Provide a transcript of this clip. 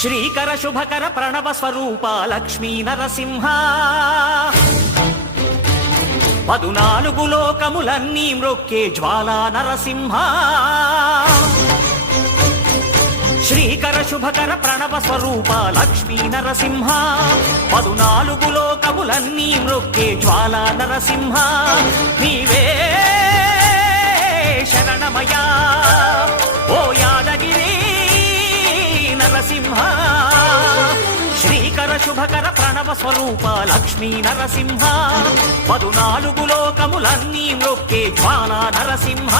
శ్రీకర శుభకర ప్రణవ స్వరూప లక్ష్మీ నరసింహ 14 లోకములన్నీ మ్రొక్కే జ్వాలా నరసింహ శ్రీకర శుభకర ప్రణవ స్వరూప లక్ష్మీ నరసింహ 14 లోకములన్నీ మ్రొక్కే జ్వాలా నరసింహ నీవే శరణమయా ఓ యాదగిరి నరసింహ శ్రీకర శుభకర ప్రణవ స్వరూప లక్ష్మీ నరసింహ 14 లోకములన్నీ మ్రొక్కే జ్వాలా నరసింహ